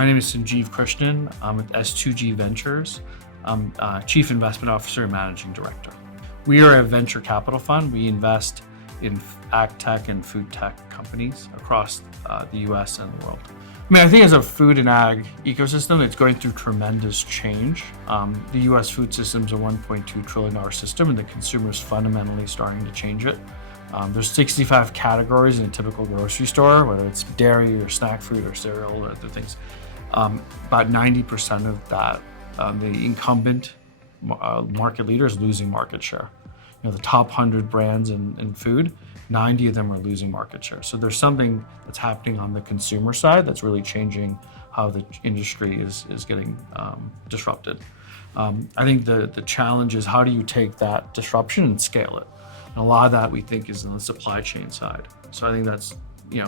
My name is Sanjeev Krishnan. I'm with S2G Ventures. I'm Chief Investment Officer and Managing Director. We are a venture capital fund. We invest in ag tech and food tech companies across the US and the world. I think as a food and ag ecosystem, it's going through tremendous change. The US food system is a $1.2 trillion system, and the consumer is fundamentally starting to change it. There's 65 categories in a typical grocery store, whether it's dairy or snack food or cereal or other things. About 90% of that, the incumbent market leader is losing market share. The top 100 brands in food, 90 of them are losing market share. So there's something that's happening on the consumer side that's really changing how the industry is getting disrupted. I think the challenge is, how do you take that disruption and scale it? And a lot of that we think is on the supply chain side. So I think that's,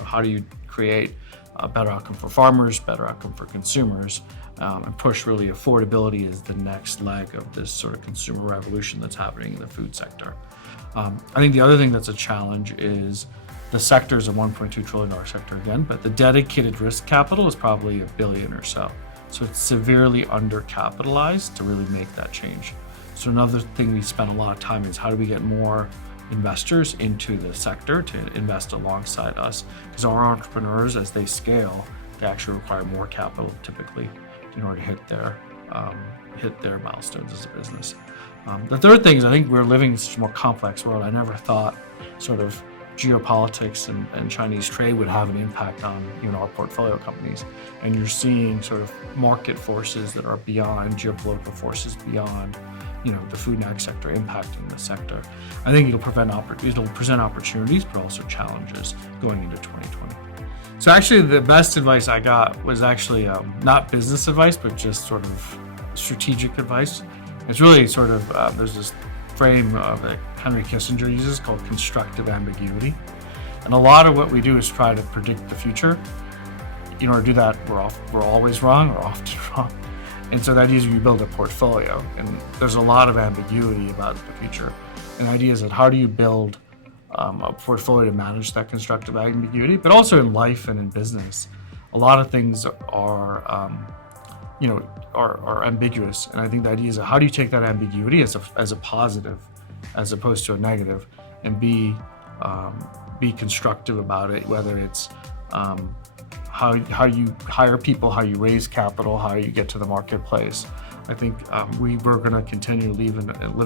how do you create a better outcome for farmers, better outcome for consumers, and push really affordability as the next leg of this sort of consumer revolution that's happening in the food sector. I think the other thing that's a challenge is the sector is a $1.2 trillion sector again, but the dedicated risk capital is probably $1 billion or so. So it's severely undercapitalized to really make that change. So another thing we spend a lot of time is, how do we get more investors into the sector to invest alongside us? Because our entrepreneurs, as they scale, they actually require more capital typically in order to hit their milestones as a business. The third thing is, I think we're living in such a more complex world. I never thought sort of geopolitics and Chinese trade would have an impact on our portfolio companies. And you're seeing sort of market forces that are beyond geopolitical forces, beyond the food and ag sector impacting the sector. I think it'll present opportunities, but also challenges going into 2020. So actually, the best advice I got was actually not business advice, but just sort of strategic advice. It's really sort of, there's this frame that Henry Kissinger uses called constructive ambiguity. And a lot of what we do is try to predict the future. In order to do that, we're always wrong or often wrong. And so the idea is you build a portfolio, and there's a lot of ambiguity about the future. And the idea is that, how do you build a portfolio to manage that constructive ambiguity? But also in life and in business, a lot of things are ambiguous. And I think the idea is, how do you take that ambiguity as a positive, as opposed to a negative, and be constructive about it, whether it's how you hire people, how you raise capital, how you get to the marketplace. I think we're going to continue to live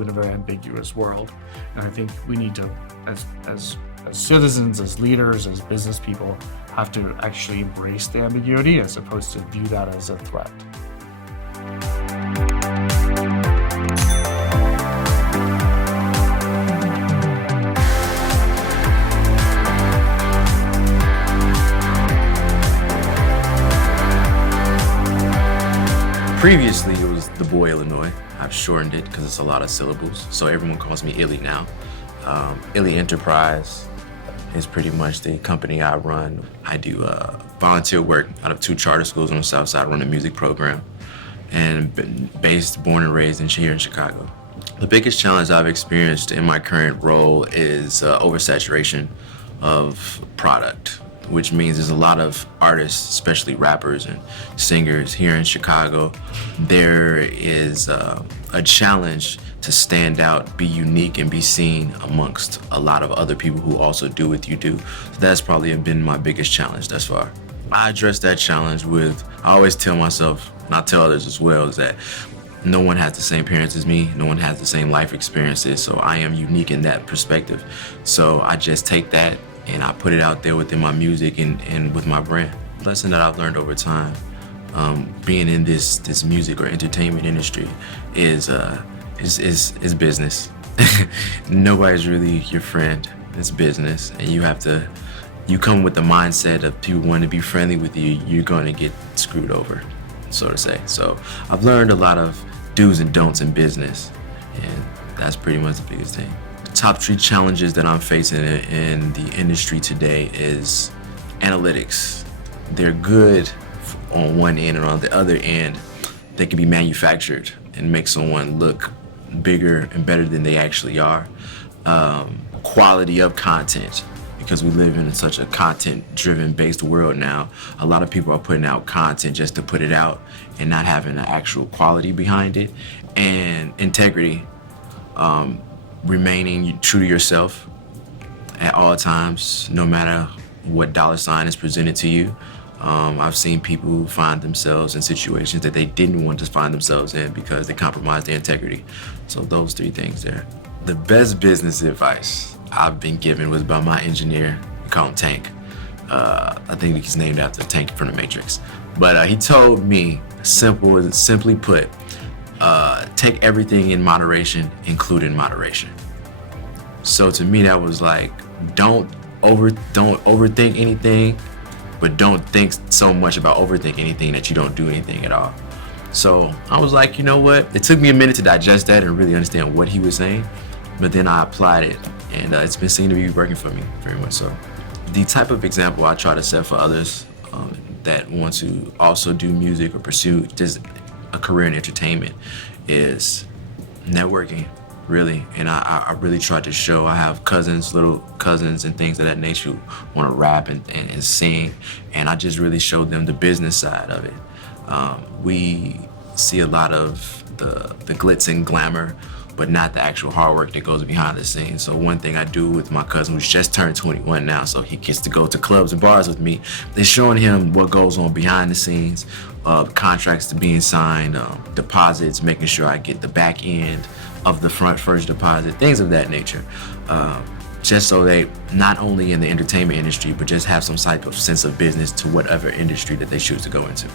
in a very ambiguous world, and I think we need to, as citizens, as leaders, as business people, have to actually embrace the ambiguity as opposed to view that as a threat. Previously, it was the boy Illinois. I've shortened it because it's a lot of syllables, so everyone calls me Illi now. Illi Enterprise is pretty much the company I run. I do volunteer work out of 2 charter schools on the South Side. I run a music program, and born and raised here in Chicago. The biggest challenge I've experienced in my current role is oversaturation of product, which means there's a lot of artists, especially rappers and singers here in Chicago. There is a challenge to stand out, be unique, and be seen amongst a lot of other people who also do what you do. So that's probably been my biggest challenge thus far. I address that challenge I always tell myself, and I tell others as well, is that no one has the same parents as me, no one has the same life experiences, so I am unique in that perspective. So I just take that and I put it out there within my music and with my brand. Lesson that I've learned over time, being in this music or entertainment industry, is business. Nobody's really your friend. It's business, and you come with the mindset of people wanting to be friendly with you, you're going to get screwed over, so to say. So I've learned a lot of do's and don'ts in business, and that's pretty much the biggest thing. Top 3 challenges that I'm facing in the industry today is analytics. They're good on one end, and on the other end, they can be manufactured and make someone look bigger and better than they actually are. Quality of content. because we live in such a content-driven based world now. A lot of people are putting out content just to put it out and not having the actual quality behind it. And integrity, remaining true to yourself at all times, no matter what dollar sign is presented to you. I've seen people find themselves in situations that they didn't want to find themselves in because they compromised their integrity. So those 3 things there. The best business advice I've been given was by my engineer. We call him Tank. I think he's named after Tank from the Matrix. But he told me, simply put, take everything in moderation, including moderation. So to me, that was like, don't overthink anything, but don't think so much about overthinking anything that you don't do anything at all. So I was like, you know what? It took me a minute to digest that and really understand what he was saying, but then I applied it, and it's been seen to be working for me very much so. The type of example I try to set for others that want to also do music or pursue just a career in entertainment is networking, really. And I really try to show. I have cousins, little cousins and things of that nature who want to rap and sing, and I just really showed them the business side of it. We see a lot of the glitz and glamour, but not the actual hard work that goes behind the scenes. So one thing I do with my cousin, who's just turned 21 now, so he gets to go to clubs and bars with me, is showing him what goes on behind the scenes, contracts to being signed, deposits, making sure I get the back end of the front first deposit, things of that nature. Just so they not only in the entertainment industry, but just have some type of sense of business to whatever industry that they choose to go into.